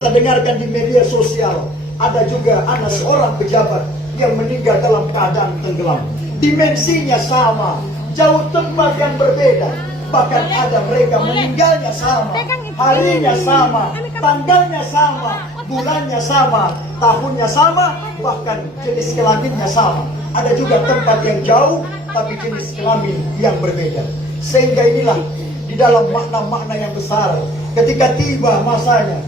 Kita dengarkan di media sosial, ada juga anak seorang pejabat yang meninggal dalam keadaan tenggelam. Dimensinya sama, jauh tempat yang berbeda. Bahkan ada mereka meninggalnya sama, harinya sama, tanggalnya sama, bulannya sama, tahunnya sama, bahkan jenis kelaminnya sama. Ada juga tempat yang jauh, tapi jenis kelamin yang berbeda. Sehingga inilah di dalam makna-makna yang besar, ketika tiba masanya,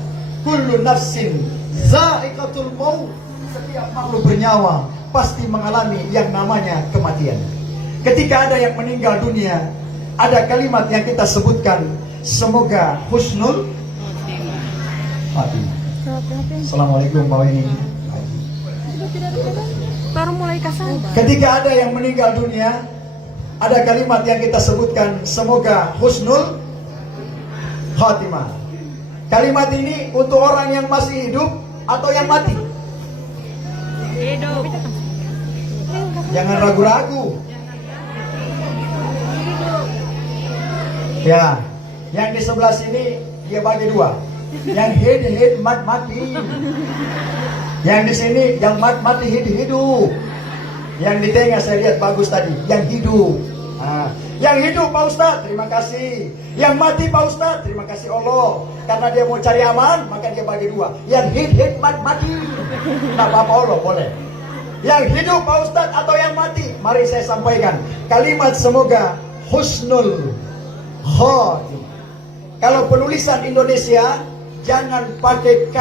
kullu nafsin za'iqatul maut, setiap makhluk bernyawa pasti mengalami yang namanya kematian. Ketika ada yang meninggal dunia, ada kalimat yang kita sebutkan, semoga husnul khatimah. Assalamualaikum Pak Weni. Baru mulai kasar. Ketika ada yang meninggal dunia, ada kalimat yang kita sebutkan, semoga husnul khatimah. Kalimat ini untuk orang yang masih hidup atau yang mati? Hidup. Jangan ragu-ragu. Ya, yang di sebelah sini dia bagi dua. Yang head mati. Yang di sini yang mati hidup. Yang di tengah saya lihat bagus tadi, yang hidup. Nah, yang hidup Pak Ustadz, terima kasih. Yang mati Pak Ustadz, terima kasih Allah. Karena dia mau cari aman, maka dia bagi dua. Yang hidup mati. Tidak apa-apa Allah, boleh. Yang hidup Pak Ustadz atau yang mati, mari saya sampaikan kalimat semoga husnul khatimah. Kalau penulisan Indonesia, jangan pakai K,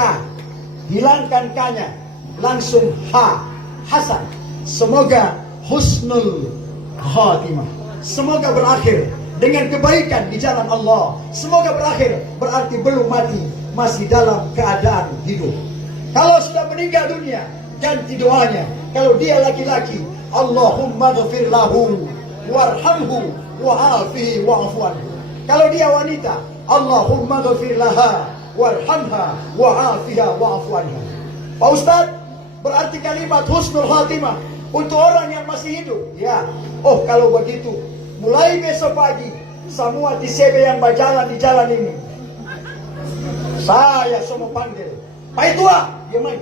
hilangkan K-nya, langsung H, Hasan. Semoga husnul khatimah. Semoga berakhir dengan kebaikan di jalan Allah. Semoga berakhir berarti belum mati, masih dalam keadaan hidup. Kalau sudah meninggal dunia, ganti doanya. Kalau dia laki-laki, Allahumma ghafir lahu warhamhu wa'afihi wa'afu anhu. Kalau dia wanita, Allahumma ghafir laha warhamha wa'afiha wa'afu anha. Pak Ustadz, berarti kalimat husnul khatimah untuk orang yang masih hidup. Ya, oh kalau begitu, mulai besok pagi, semua TCB yang berjalan di jalan ini, saya semua panggil, Pak Tua, dia main.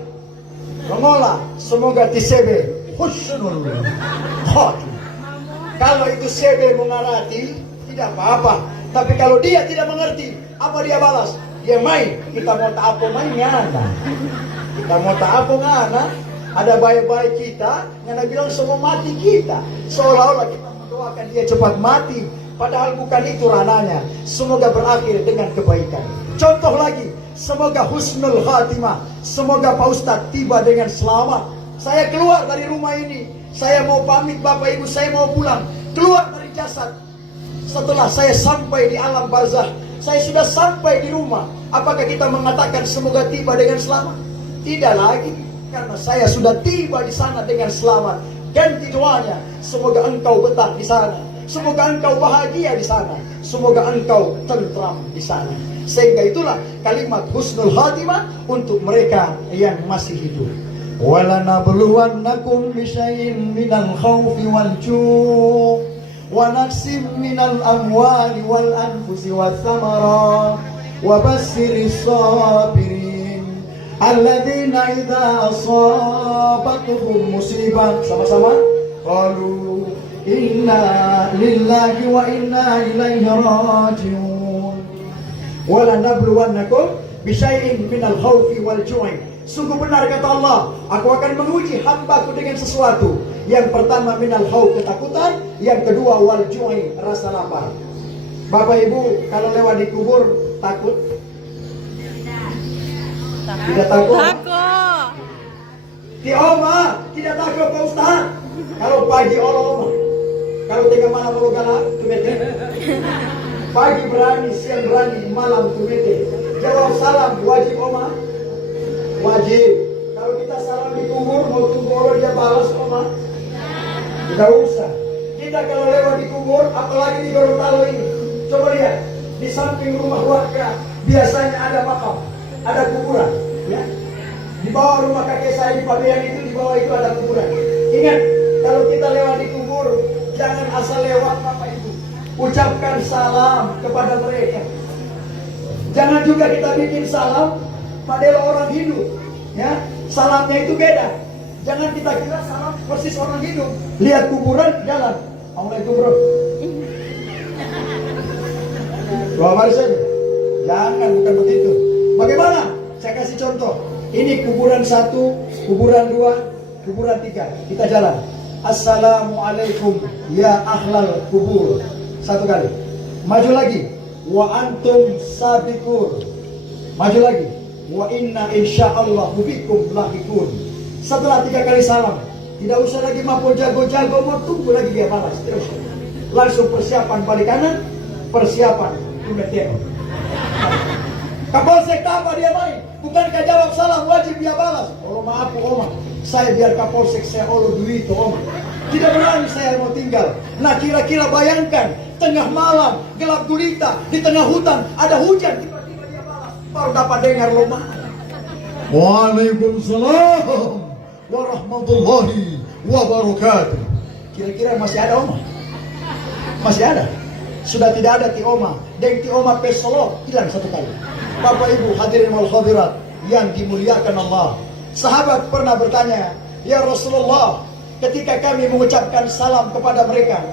Mengolah, semoga TCB husnul khatimah. Kalau itu CB mengerti, tidak apa-apa. Tapi kalau dia tidak mengerti, apa dia balas? Dia main. Kita mau tak apa mainnya. Kita mau tak apa ngana. Ada baik-baik kita yang bilang semua mati kita. Seolah-olah kita mendoakan dia cepat mati. Padahal bukan itu rananya. Semoga berakhir dengan kebaikan. Contoh lagi, semoga husnul khatimah. Semoga Pak Ustadz tiba dengan selamat. Saya keluar dari rumah ini, saya mau pamit Bapak Ibu, saya mau pulang. Keluar dari jasad. Setelah saya sampai di alam barzah, saya sudah sampai di rumah. Apakah kita mengatakan semoga tiba dengan selamat? Tidak lagi. Karena saya sudah tiba di sana dengan selamat. Ganti doanya, semoga engkau betah di sana. Semoga engkau bahagia di sana. Semoga engkau tentram di sana. Sehingga itulah kalimat husnul khatimah untuk mereka yang masih hidup. وَلَنَبْلُوَنَّكُمْ بِشَيْءٍ مِنَ الْخَوْفِ وَالْجُوعِ وَنَقْصٍ مِنَ الْأَمْوَالِ وَالْأَنْفُسِ وَالثَّمَرَاتِ وَبَشِّرِ الصَّابِرِينَ الَّذِينَ إِذَا أَصَابَتْهُمْ مُصِيبَةٌ sama-sama قَالُوا إِنَّا لِلَّهِ وَإِنَّا إِلَيْهِ رَاجِعُونَ وَلَنَبْلُوَنَّكُمْ بِشَيْءٍ مِنَ الْخَوْفِ وَالْجُوعِ. Sungguh benar kata Allah, aku akan menguji hambaku dengan sesuatu. Yang pertama minal khauf, ketakutan. Yang kedua wal ju'i, rasa lapar. Bapak Ibu kalau lewat di kubur takut? Tidak takut? Takut. Di Oma tidak takut Pak Ustaz. Kalau pagi Oma, kalau tengah malam mau galak tumete. Pagi berani, siang berani, malam tumete. Jawab salam wajib Oma. Wajib. Kalau kita salam di kubur, mau tunggu orang dia balas Oma? Tidak usah. Kita kalau lewat di kubur, apalagi di Gorontalo ini, coba lihat di samping rumah warga biasanya ada makam, ada kuburan. Ya. Di bawah rumah kakek saya di Pabean itu, di bawah itu ada kuburan. Ingat, kalau kita lewat di kubur, jangan asal lewat Bapak Ibu. Ucapkan salam kepada mereka. Jangan juga kita bikin salam model orang Hindu. Ya, salamnya itu beda. Jangan kita kira salam persis orang Hindu. Lihat kuburan, jalan. Assalamualaikum bro. Dua baris saja. Jangan, bukan begitu. Bagaimana? Saya kasih contoh. Ini kuburan 1, kuburan 2, kuburan 3. Kita jalan. Assalamualaikum ya ahlal kubur. 1 kali. Maju lagi. Wa antum sabiqun. Maju lagi. Wa inna insyaallah bikum lahiqun. Setelah 3 kali salam, tidak usah lagi mampu jago-jago, mau tunggu lagi dia balas. Terus langsung persiapan balik kanan, persiapan tunda tengok. Kapolsek apa dia main? Bukankah jawab salam wajib dia balas? Oh maaf Oma, saya biar Kapolsek saya olo duit Oma. Tidak berani saya mau tinggal. Nah kira-kira bayangkan, tengah malam, gelap gulita, di tengah hutan, ada hujan, tiba-tiba dia balas. Baru dapat dengar lo marah. Waalaikumsalam warahmatullahi wabarakatuh. Kira-kira masih ada Oma? Masih ada? Sudah tidak ada Ti Oma. Dan Ti Oma pesolok hilang 1 kali. Bapak Ibu hadirin wal hadirat yang dimuliakan Allah. Sahabat pernah bertanya, ya Rasulullah, ketika kami mengucapkan salam kepada mereka,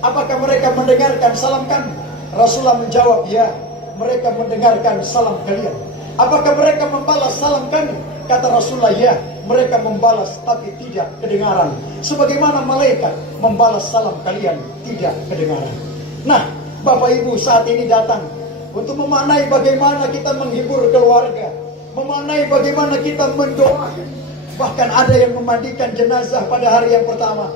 apakah mereka mendengarkan salam kami? Rasulullah menjawab, ya, mereka mendengarkan salam kalian. Apakah mereka membalas salam kami? Kata Rasulullah, ya, mereka membalas tapi tidak kedengaran. Sebagaimana malaikat membalas salam kalian tidak kedengaran. Nah, Bapak Ibu saat ini datang untuk memaknai bagaimana kita menghibur keluarga, memaknai bagaimana kita mendoakan. Bahkan ada yang memandikan jenazah pada hari yang pertama.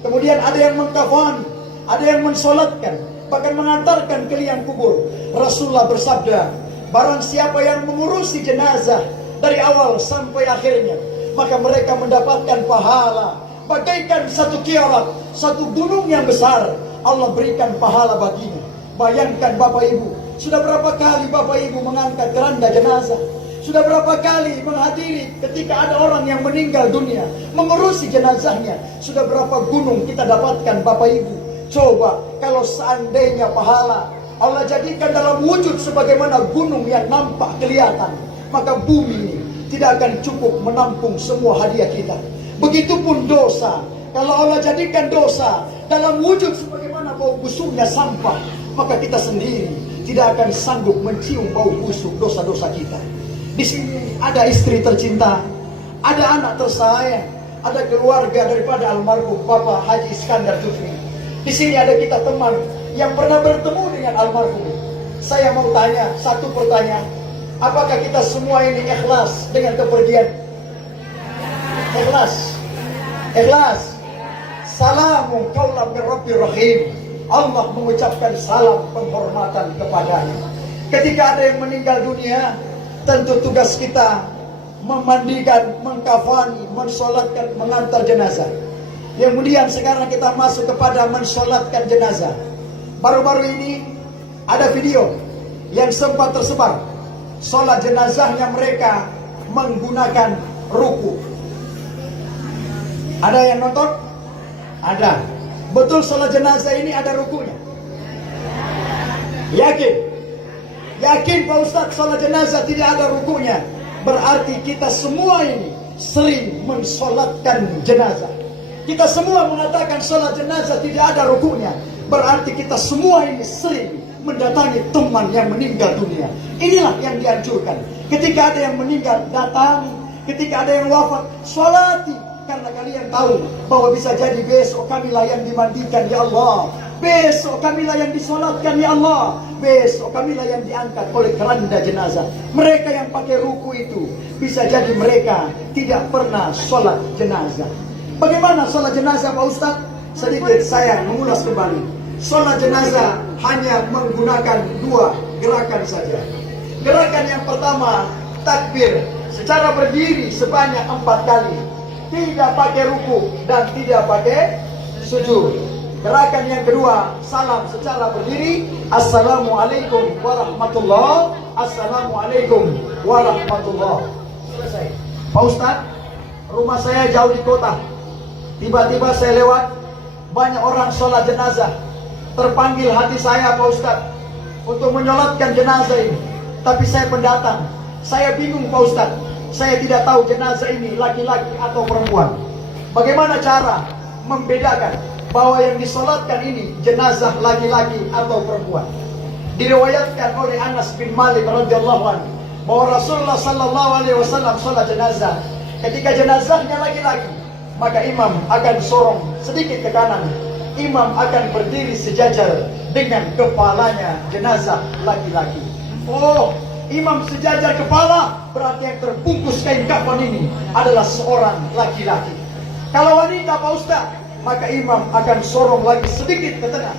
Kemudian ada yang mengkafani, ada yang mensolatkan, bahkan mengantarkan ke liang kubur. Rasulullah bersabda, barang siapa yang mengurusi jenazah dari awal sampai akhirnya, maka mereka mendapatkan pahala bagaikan satu kiarat, satu gunung yang besar. Allah berikan pahala baginya. Bayangkan Bapak Ibu, sudah berapa kali Bapak Ibu mengangkat keranda jenazah? Sudah berapa kali menghadiri ketika ada orang yang meninggal dunia, mengurusi jenazahnya? Sudah berapa gunung kita dapatkan Bapak Ibu? Coba kalau seandainya pahala Allah jadikan dalam wujud sebagaimana gunung yang nampak kelihatan, maka bumi ini tidak akan cukup menampung semua hadiah kita. Begitupun dosa, kalau Allah jadikan dosa dalam wujud sebagaimana bau busuknya sampah, maka kita sendiri tidak akan sanggup mencium bau busuk dosa-dosa kita. Di sini ada istri tercinta, ada anak tersayang, ada keluarga daripada almarhum Bapak Haji Iskandar Jufri. Di sini ada kita teman yang pernah bertemu dengan almarhum. Saya mau tanya satu pertanyaan, apakah kita semua ini ikhlas dengan kepergian? Ikhlas, ikhlas. Salamun qaulan min Rabbir Rahim. Allah mengucapkan salam penghormatan kepadanya. Ketika ada yang meninggal dunia, tentu tugas kita memandikan, mengkafani, mensolatkan, mengantar jenazah. Kemudian sekarang kita masuk kepada mensolatkan jenazah. Baru-baru ini ada video yang sempat tersebar. Solat jenazahnya mereka menggunakan ruku. Ada yang nonton? Ada. Betul solat jenazah ini ada rukunya? Yakin? Yakin Pak Ustadz solat jenazah tidak ada rukunya? Berarti kita semua ini sering mensolatkan jenazah. Kita semua mengatakan solat jenazah tidak ada rukunya. Berarti kita semua ini sering mendatangi teman yang meninggal dunia. Inilah yang dianjurkan. Ketika ada yang meninggal, datang. Ketika ada yang wafat, sholati. Karena kalian tahu bahwa bisa jadi besok kamilah yang dimandikan ya Allah. Besok kamilah yang disolatkan ya Allah. Besok kamilah yang diangkat oleh keranda jenazah. Mereka yang pakai ruku itu bisa jadi mereka tidak pernah sholat jenazah. Bagaimana sholat jenazah Pak Ustadz? Sedikit saya mengulas kembali. Sholat jenazah hanya menggunakan 2 gerakan saja. Gerakan yang pertama, takbir secara berdiri sebanyak 4 kali. Tidak pakai ruku dan tidak pakai sujud. Gerakan yang kedua, salam secara berdiri. Assalamualaikum warahmatullahi. Assalamualaikum warahmatullahi. Selesai. Pak Ustadz, rumah saya jauh di kota. Tiba-tiba saya lewat, banyak orang sholat jenazah. Terpanggil hati saya Pak Ustadz untuk menyolatkan jenazah ini. Tapi saya pendatang. Saya bingung Pak Ustadz. Saya tidak tahu jenazah ini laki-laki atau perempuan. Bagaimana cara membedakan bahwa yang disolatkan ini jenazah laki-laki atau perempuan? Diriwayatkan oleh Anas bin Malik radhiyallahu anhu bahwa Rasulullah sallallahu alaihi wasallam sholat jenazah. Ketika jenazahnya laki-laki, maka imam akan sorong sedikit ke kanan. Imam akan berdiri sejajar dengan kepalanya jenazah laki-laki. Oh, imam sejajar kepala, berarti yang terbungkus kain kafan ini adalah seorang laki-laki. Kalau wanita Pak Ustaz, maka imam akan sorong lagi sedikit ke tengah.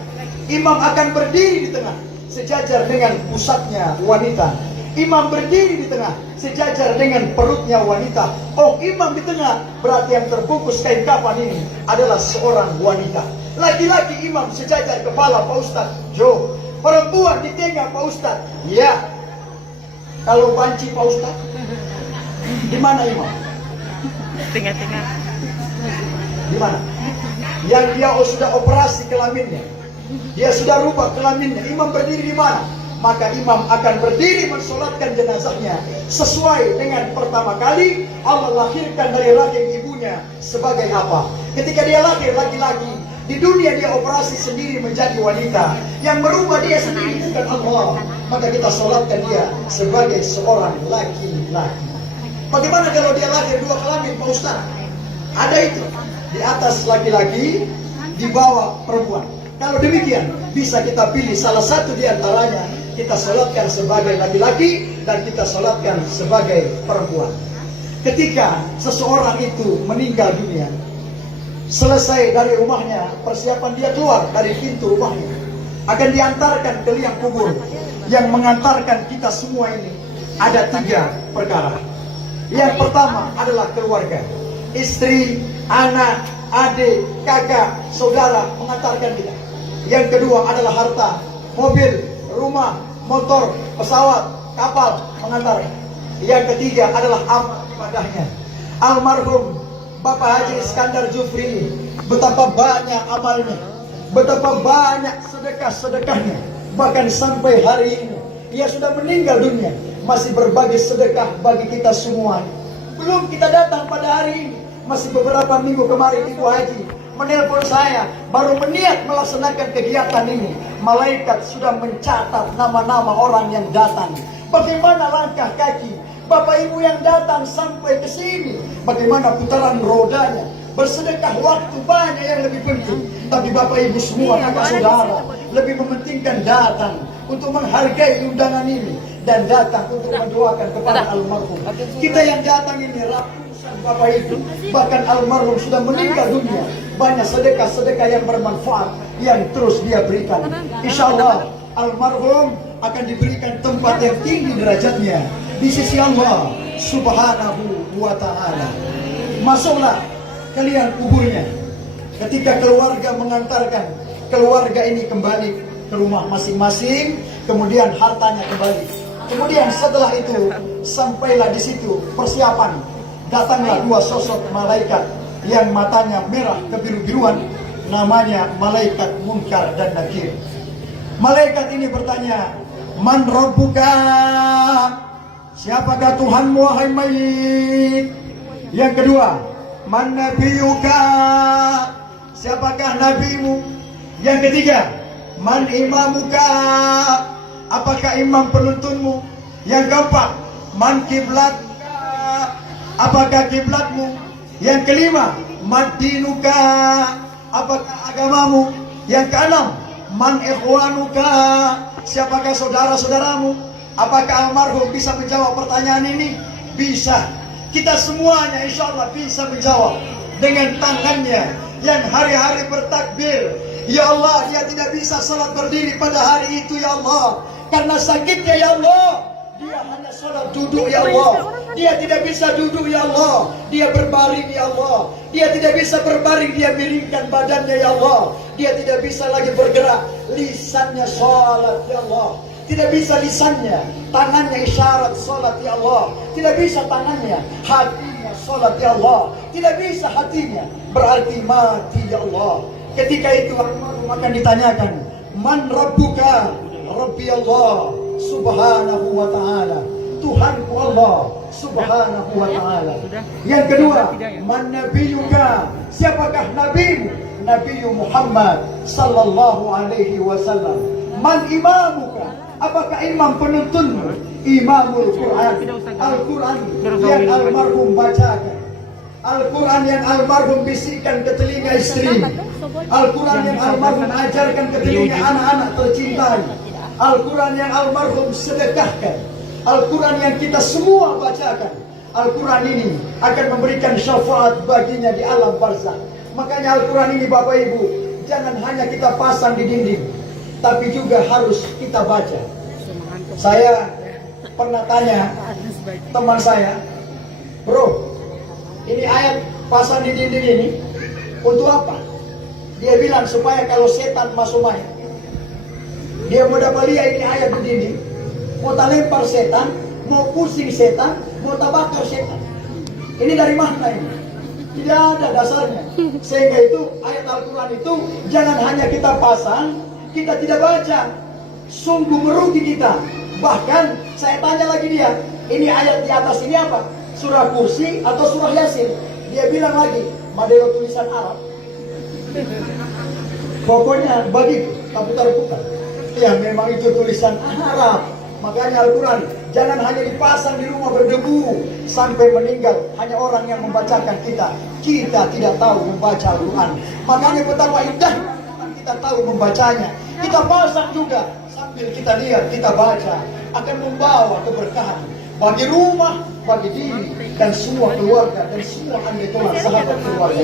Imam akan berdiri di tengah, sejajar dengan pusatnya wanita. Imam berdiri di tengah, sejajar dengan perutnya wanita. Oh, imam di tengah, berarti yang terbungkus kain kafan ini adalah seorang wanita. Laki-laki imam sejajar kepala Pak Ustaz. Jo, perempuan di tengah Pak Ustaz. Ya. Kalau banci Pak Ustaz, di mana imam? Tengah-tengah. Di mana? Yang dia sudah operasi kelaminnya, dia sudah rubah kelaminnya. Imam berdiri di mana? Maka imam akan berdiri mensolatkan jenazahnya sesuai dengan pertama kali Allah lahirkan dari rahim ibunya sebagai apa. Ketika dia lahir laki-laki, di dunia dia operasi sendiri menjadi wanita. Yang merubah dia sendiri bukan Allah. Maka kita solatkan dia sebagai seorang laki-laki. Bagaimana kalau dia lahir dua kelamin Pak Ustaz? Ada itu. Di atas laki-laki, di bawah perempuan. Kalau demikian, bisa kita pilih salah satu di antaranya. Kita solatkan sebagai laki-laki dan kita solatkan sebagai perempuan. Ketika seseorang itu meninggal dunia, selesai dari rumahnya, persiapan dia keluar dari pintu rumahnya, akan diantarkan ke liang kubur. Yang mengantarkan kita semua ini ada 3 perkara. Yang pertama adalah keluarga. Istri, anak, adik, kakak, saudara mengantarkan kita. Yang kedua adalah harta, mobil, rumah, motor, pesawat, kapal mengantarkan. Yang ketiga adalah amal ibadahnya. Almarhum Bapak Haji Iskandar Jufri, betapa banyak amalnya, betapa banyak sedekah-sedekahnya. Bahkan sampai hari ini ia sudah meninggal dunia, masih berbagi sedekah bagi kita semua. Belum kita datang pada hari ini, masih beberapa minggu kemarin Ibu Haji menelpon saya, baru berniat melaksanakan kegiatan ini. Malaikat sudah mencatat nama-nama orang yang datang. Bagaimana langkah kaki Bapak Ibu yang datang sampai ke sini? Bagaimana putaran rodanya? Bersedekah waktu banyak yang lebih penting. Tapi Bapak Ibu semua kakak saudara lebih mementingkan datang untuk menghargai undangan ini dan datang untuk mendoakan kepada almarhum. Kita yang datang ini ratusan Bapak Ibu, bahkan almarhum sudah meninggal dunia. Banyak sedekah-sedekah yang bermanfaat yang terus dia berikan. Insya Allah almarhum akan diberikan tempat yang tinggi derajatnya di sisi Allah Subhanahu wa ta'ala. Masuklah kalian kuburnya. Ketika keluarga mengantarkan keluarga ini kembali ke rumah masing-masing, kemudian hartanya kembali. Kemudian setelah itu sampailah di situ persiapan. Datanglah 2 sosok malaikat yang matanya merah kebiru-biruan, namanya malaikat Munkar dan Nakir. Malaikat ini bertanya, "Man rabbuka?" Siapakah Tuhanmu wahai mayit? Yang kedua, "Man nabiyuka?" Siapakah nabimu? Yang ketiga, "Man imamuka?" Apakah imam penuntunmu? Yang keempat, "Man kiblatka?" Apakah kiblatmu? Yang kelima, "Man dinuka?" Apakah agamamu? Yang keenam, "Man ikhwanuka?" Siapakah saudara-saudaramu? Apakah almarhum bisa menjawab pertanyaan ini? Bisa. Kita semuanya insya Allah bisa menjawab dengan tangannya yang hari-hari bertakbir. Ya Allah, dia tidak bisa salat berdiri pada hari itu ya Allah, karena sakitnya ya Allah. Dia hanya salat duduk ya Allah. Dia tidak bisa duduk ya Allah. Dia berbaring ya Allah. Dia tidak bisa berbaring, dia miringkan badannya ya Allah. Dia tidak bisa lagi bergerak. Lisannya salat ya Allah. Tidak bisa lisannya, tangannya isyarat salat ya Allah. Tidak bisa tangannya, hatinya salat ya Allah. Tidak bisa hatinya, berarti mati ya Allah. Ketika itu akan ditanyakan, "Man rabbuka?" Rabbi Allah Subhanahu wa ta'ala. Tuhanku Allah Subhanahu wa ta'ala. Yang kedua, man nabiyuka, siapakah nabimu? Nabi Muhammad sallallahu alaihi wasallam. Man imamuka, apakah imam penuntunmu? Imamul Quran, Al-Quran yang almarhum bacakan, Al-Quran yang almarhum bisikkan ke telinga istri, Al-Quran yang almarhum ajarkan ke telinga anak-anak tercintai, Al-Quran yang almarhum sedekahkan, Al-Quran yang kita semua bacakan. Al-Quran ini akan memberikan syafaat baginya di alam barzakh. Makanya Al-Quran ini Bapak Ibu, jangan hanya kita pasang di dinding, tapi juga harus kita baca. Saya pernah tanya teman saya, bro, ini ayat pasang di dinding ini untuk apa? Dia bilang supaya kalau setan masuk main, dia mau dapat lihat ini ayat di dinding, mau tak lempar setan, mau pusing setan, mau tak bakar setan. Ini dari mana ini? Tidak ada dasarnya. Sehingga itu ayat Al-Quran itu jangan hanya kita pasang, kita tidak baca. Sungguh merugi kita. Bahkan saya tanya lagi dia, ini ayat di atas ini apa? Surah Kursi atau surah Yasin? Dia bilang lagi, model tulisan Arab. Pokoknya bagiku, tak putar-putar. Ya memang itu tulisan Arab. Makanya Al-Quran jangan hanya dipasang di rumah berdebu sampai meninggal. Hanya orang yang membacakan kita. Kita tidak tahu membaca Al-Quran. Makanya betapa indah kita tahu membacanya. Kita pasang juga sambil kita lihat, kita baca. Akan membawa keberkahan bagi rumah, bagi diri, dan semua keluarga, dan semua anggota sahabat keluarga.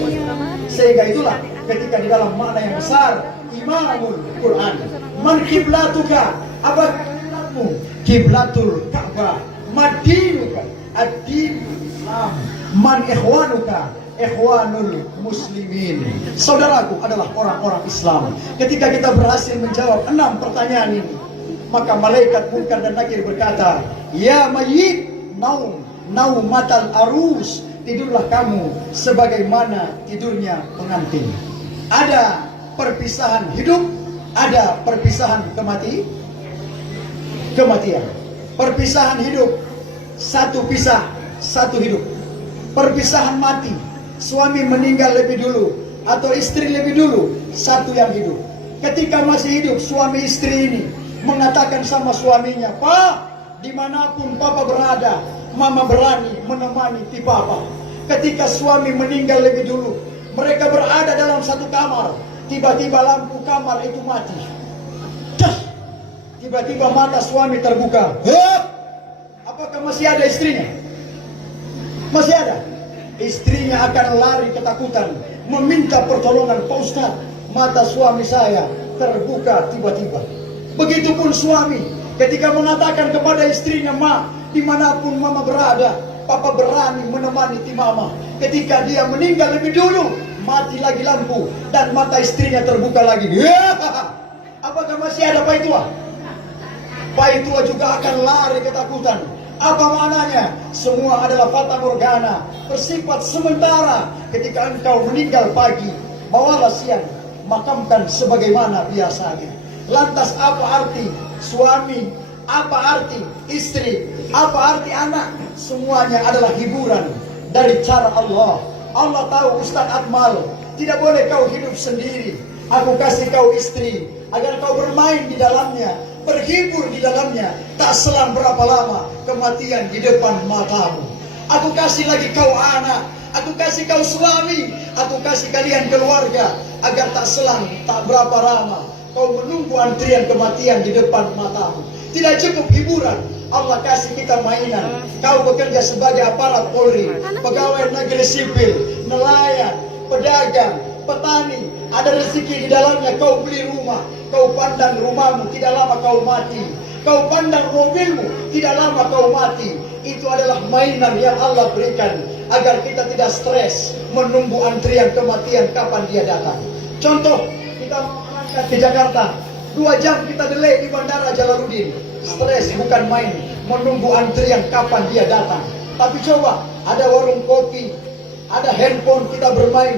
Sehingga itulah ketika di dalam makna yang besar, Imamul Quran. Man kiblatuka, apa kiblatmu? Kiblatul Ka'bah. Madinuka, ad-din Islam. Man ikhwanuka, ikhwanul muslimin. Saudaraku adalah orang-orang Islam. Ketika kita berhasil menjawab 6 pertanyaan ini, maka malaikat Munkar dan Nakir berkata, ya mayyit naum naumatal arus, tidurlah kamu sebagaimana tidurnya pengantin. Ada perpisahan hidup, ada perpisahan kematian. Perpisahan hidup, satu pisah, satu hidup. Perpisahan mati, suami meninggal lebih dulu atau istri lebih dulu, satu yang hidup. Ketika masih hidup, suami istri ini mengatakan sama suaminya, Pak, dimanapun Papa berada, Mama berani menemani ti Papa. Ketika suami meninggal lebih dulu, mereka berada dalam satu kamar. Tiba-tiba lampu kamar itu mati. Tiba-tiba mata suami terbuka. Apakah masih ada istrinya? Masih ada. Istrinya akan lari ketakutan, meminta pertolongan. Pak Ustaz, mata suami saya terbuka tiba-tiba. Begitupun suami ketika mengatakan kepada istrinya, Ma, dimanapun Mama berada, Papa berani menemani ti Mama. Ketika dia meninggal lebih dulu, mati lagi lampu dan mata istrinya terbuka lagi. Apakah masih ada Pak Itua? Pak Itua juga akan lari ketakutan. Apa maknanya? Semua adalah fata morgana, bersifat sementara. Ketika engkau meninggal pagi, bawalah siang, makamkan sebagaimana biasanya. Lantas apa arti suami? Apa arti istri? Apa arti anak? Semuanya adalah hiburan dari cara Allah. Allah tahu Ustaz Akmal, tidak boleh kau hidup sendiri. Aku kasih kau istri agar kau bermain di dalamnya, berhibur di dalamnya. Tak selang berapa lama kematian di depan matamu. Aku kasih lagi kau anak, aku kasih kau suami, aku kasih kalian keluarga, agar tak selang tak berapa lama kau menunggu antrian kematian di depan matamu. Tidak cukup hiburan, Allah kasih kita mainan. Kau bekerja sebagai aparat Polri, pegawai negeri sipil, nelayan, pedagang, petani. Ada rezeki di dalamnya. Kau beli rumah, kau pandang rumahmu, tidak lama kau mati. Kau pandang mobilmu, tidak lama kau mati. Itu adalah mainan yang Allah berikan agar kita tidak stres menunggu antrian kematian kapan dia datang. Contoh, kita berangkat ke Jakarta, 2 jam kita delay di Bandara Jalaluddin. Stres bukan main, menunggu antrian kapan dia datang. Tapi coba, ada warung kopi, ada handphone kita bermain,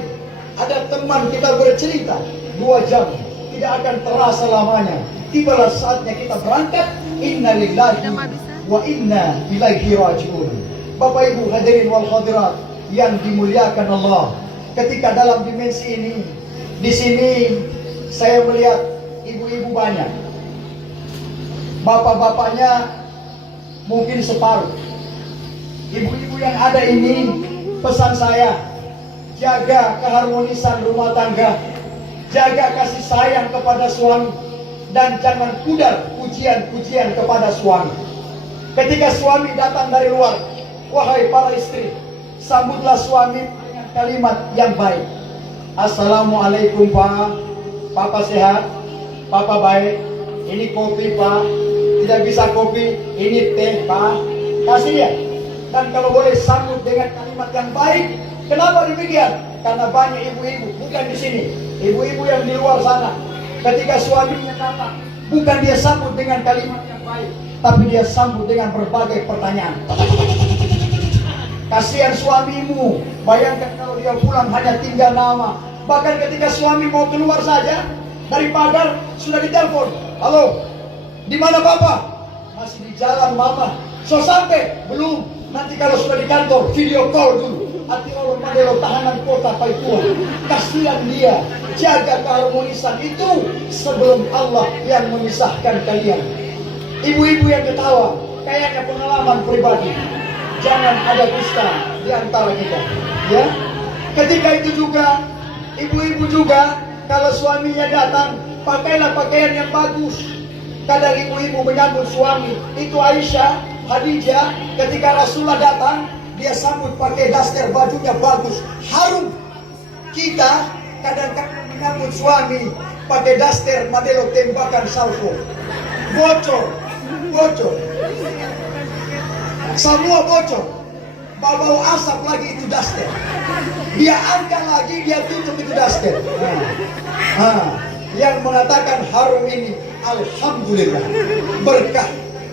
ada teman kita bercerita. 2 jam tidak akan terasa lamanya. Tibalah saatnya kita berangkat. Innalillahi wa inna ilaihi raji'un. Bapak Ibu hadirin wal hadirat yang dimuliakan Allah, ketika dalam dimensi ini, di sini saya melihat ibu-ibu banyak, bapak-bapaknya mungkin separuh. Ibu-ibu yang ada ini, pesan saya, jaga keharmonisan rumah tangga, jaga kasih sayang kepada suami, dan jangan pudar pujian-pujian kepada suami. Ketika suami datang dari luar, wahai para istri, sambutlah suami dengan kalimat yang baik. Assalamualaikum Pak, Papa sehat, Papa baik, ini kopi Pak, tidak bisa kopi, ini teh Pak, kasih ya. Dan kalau boleh sambut dengan kalimat yang baik. Kenapa demikian? Karena banyak ibu-ibu, bukan di sini, ibu-ibu yang di luar sana, ketika suaminya datang, bukan dia sambut dengan kalimat yang baik, tapi dia sambut dengan berbagai pertanyaan. Kasihan suamimu, bayangkan kalau dia pulang hanya tinggal nama. Bahkan ketika suami mau keluar saja dari pagar, sudah ditelepon, halo, di mana Bapak? Masih di jalan Mama. So sampai? Belum. Nanti kalau sudah di kantor, video call dulu. Hati Allah Madelo tahanan kota Paitua. Kasihan dia. Jaga keharmonisan itu sebelum Allah yang memisahkan kalian. Ibu-ibu yang ketawa, kayaknya pengalaman pribadi. Jangan ada dusta di antara kita. Ya. Ketika itu juga, ibu-ibu juga, kalau suaminya datang, pakailah pakaian yang bagus. Kadang ibu-ibu menyambut suami. Itu Aisyah, Khadijah, ketika Rasulullah datang, dia sambut pakai daster, bajunya bagus, harum. Kita kadang-kadang menyambut suami pakai daster, model tembakan salvo, bocor, semua bocor, bau asap lagi itu daster. Dia angkat lagi, dia tutup itu daster. Yang mengatakan harum ini, alhamdulillah, berkah.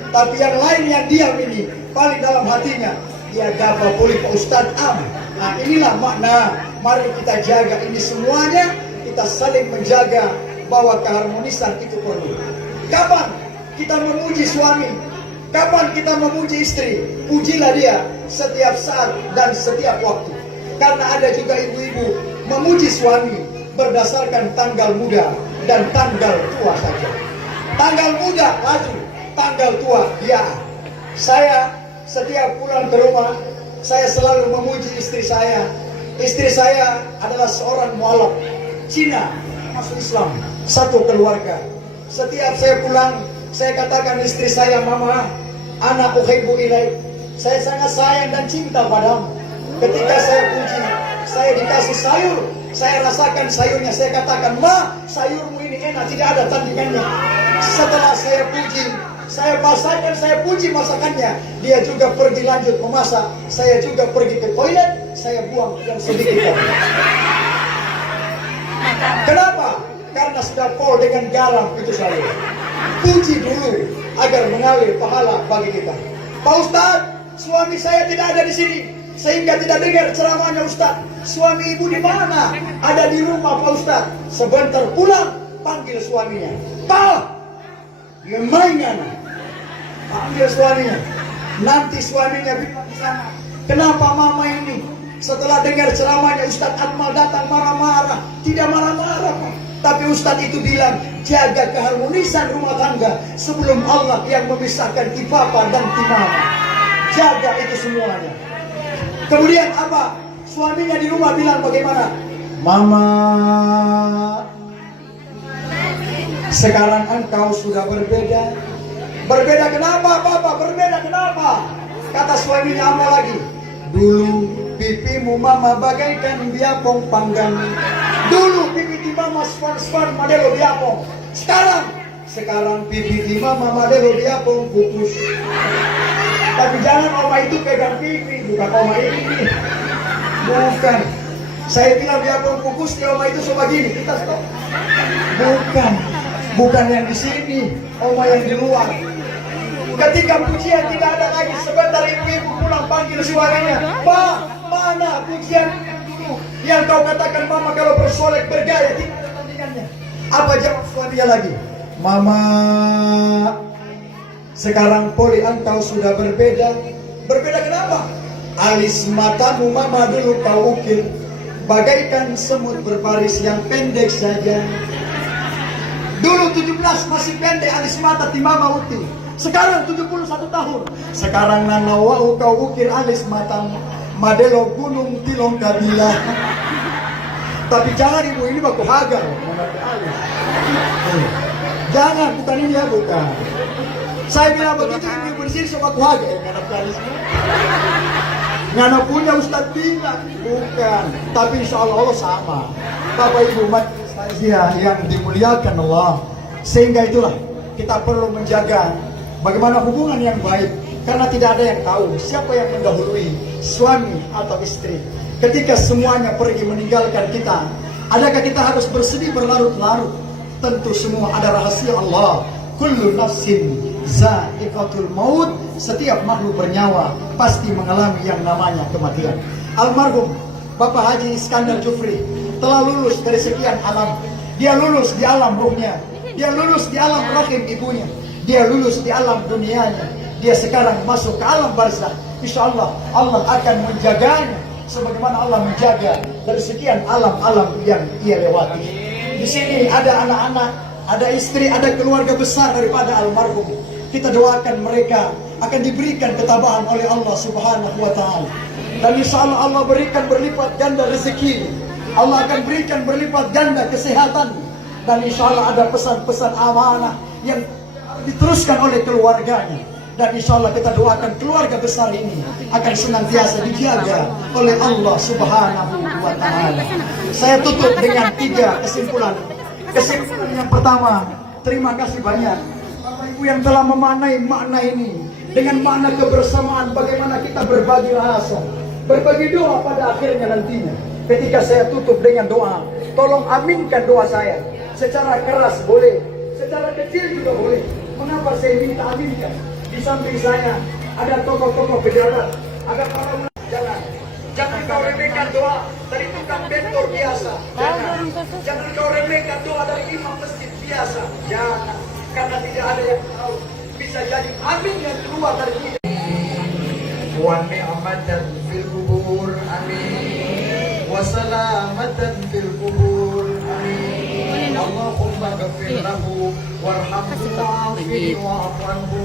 Tapi yang lain yang diam ini, paling dalam hatinya, dia dapat boleh Pak Ustadz Am. Nah inilah makna, mari kita jaga ini semuanya, kita saling menjaga bahwa keharmonisan itu perlu. Kapan kita memuji suami? Kapan kita memuji istri? Pujilah dia setiap saat dan setiap waktu. Karena ada juga ibu-ibu memuji suami berdasarkan tanggal muda dan tanggal tua saja. Tanggal muda laju, tanggal tua ya. Saya setiap pulang ke rumah, saya selalu memuji istri saya. Istri saya adalah seorang mualaf Cina, masuk Islam, satu keluarga. Setiap saya pulang, saya katakan istri saya, Mama, anak uhibbu ilaik. Saya sangat sayang dan cinta padamu. Ketika saya puji, saya dikasih sayur, saya rasakan sayurnya, saya katakan, Ma, sayurmu ini enak, tidak ada tandingannya. Setelah saya puji, saya masakan, saya puji masakannya, dia juga pergi lanjut memasak, saya juga pergi ke toilet, saya buang yang sedikit. Kenapa? Karena sudah pol dengan garam itu saya. Puji dulu agar mengalir pahala bagi kita. Pak Ustadz, suami saya tidak ada di sini, sehingga tidak dengar ceramahnya Ustadz. Suami ibu di mana? Ada di rumah Pak Ustadz. Sebentar pulang, panggil suaminya. Pak, dia mainan. Panggil suaminya. Nanti suaminya bilang di sana, kenapa mama ini setelah dengar ceramahnya Ustadz Akmal datang marah-marah? Tidak marah-marah Pak, tapi Ustadz itu bilang jaga keharmonisan rumah tangga sebelum Allah yang memisahkan ti papa dan ti mama. Jaga itu semuanya. Kemudian apa? Suaminya di rumah bilang bagaimana? Mama, sekarang engkau sudah berbeda. Berbeda kenapa Papa? Berbeda kenapa? Kata suaminya apa lagi? Dulu pipimu mama bagaikan biapong panggang. Dulu pipi di mama span madelo biapong. Sekarang pipi di mama madelo biapong pupus. Tapi jangan oma itu pegang pipi, bukan oma ini. Bukan. Saya bilang biapong pupus, di oma itu coba gini, kita stop. Bukan yang di sini, oma yang di luar. Ketika pujian tidak ada lagi, sebentar ibu-ibu pulang panggil suaranya, Pak, mana pujian yang dulu yang kau katakan mama kalau bersolek bergaya tidak ada tandingannya. Apa jawab suaminya lagi? Mama, Sekarang poli engkau sudah berbeda. Berbeda kenapa? Alis matamu mama dulu kau ukir bagaikan semut berbaris yang pendek saja. Dulu 17 masih pendek alis mata di mama ukir. Sekarang 71 tahun. Sekarang nanawau kau ukir alis matamu Madelo gunung tilong kabila. Tapi jangan ibu ini baku hagar. Jangan, bukan ini ya, bukan. Saya bilang begitu ibu bersih sama baku hagar. Karena karisma. Ngana punya Ustadz Bina. Bukan. Tapi insya Allah sama. Bapak ibu umat yang dimuliakan Allah. Sehingga itulah kita perlu menjaga bagaimana hubungan yang baik. Karena tidak ada yang tahu siapa yang mendahului suami atau istri. Ketika semuanya pergi meninggalkan kita, adakah kita harus bersedih berlarut-larut? Tentu semua ada rahasia Allah. Kullu nafsin za'iqatul maut. Setiap makhluk bernyawa pasti mengalami yang namanya kematian. Almarhum Bapak Haji Iskandar Jufri telah lulus dari sekian alam. Dia lulus di alam ruhnya. Dia lulus di alam rahim ibunya. Dia lulus di alam dunianya. Dia sekarang masuk ke alam barzah. Insya Allah Allah akan menjaganya sebagaimana Allah menjaga dari sekian alam-alam yang ia lewati. Di sini ada anak-anak, ada istri, ada keluarga besar daripada almarhum. Kita doakan mereka akan diberikan ketabahan oleh Allah Subhanahu wa taala. Dan insya Allah Allah berikan berlipat ganda rezeki. Allah akan berikan berlipat ganda kesehatan. Dan insya Allah ada pesan-pesan amanah yang diteruskan oleh keluarganya. Dan insya Allah kita doakan keluarga besar ini akan senantiasa dijaga oleh Allah Subhanahu wa ta'ala. Saya tutup dengan 3 kesimpulan. Kesimpulan yang pertama, terima kasih banyak Bapak Ibu yang telah memaknai makna ini dengan makna kebersamaan, bagaimana kita berbagi rasa, berbagi doa pada akhirnya nantinya. Ketika saya tutup dengan doa, tolong aminkan doa saya. Secara keras boleh, secara kecil juga boleh. Mengapa saya minta aminkan? Di samping saya ada tokoh-tokoh pejabat, ada para ulama. Jangan kau remehkan doa dari tukang bentor biasa. Jangan kau remehkan doa dari imam masjid biasa. Jangan, karena tidak ada yang tahu. Bisa jadi amin yang keluar dari kita. Wa ni'matan fil kubur, amin. Wa salamatan fil kubur, amin. Allahumma ghafir lahu warhamhu wa'afihi wa'fu anhu.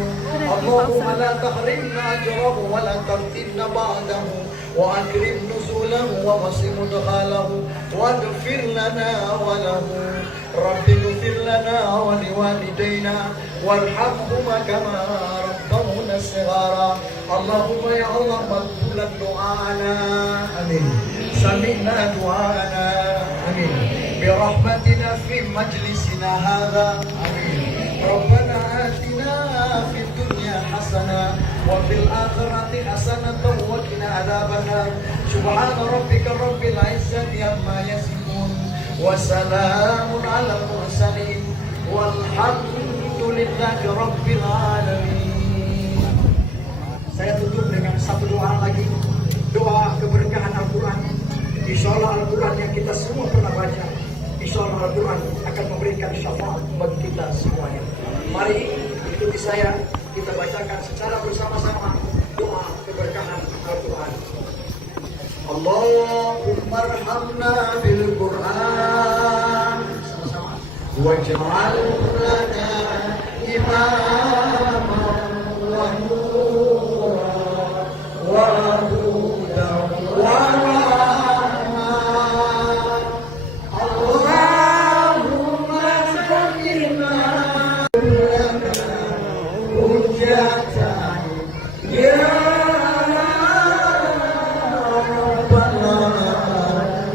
Allahumma la tahrimna ajrahu wa la taftinna ba'dahu wa akrim nuzulahu wa wasim mudkhalahu waghfir lana wa lahu. Rabbi ighfir lana wa liwalidayna warhamhuma kama rabbawna shighara. Allahumma ya Allah maqbul du'ana, amin. Sami'na du'ana, amin. برحمتنا في مجلسنا هذا آمين. ربنا آتنا في الدنيا حسنة وفي الآخرة حسنة وقنا عذاب النار. سبحان ربك رب العزة عما يصفون وسلام على المرسلين والحمد لله رب العالمين. Saya tutup dengan satu doa lagi, doa keberkahan Al-Quran. Insya Allah Al-Quran yang kita semua pernah baca, insya Allah Al-Quran akan memberikan syafaat bagi kita semuanya. Mari ikuti saya, kita bacakan secara bersama-sama doa keberkahan Al-Quran. Allahumma arhamna bil Quran. Sama-sama. Waj'al lana imam.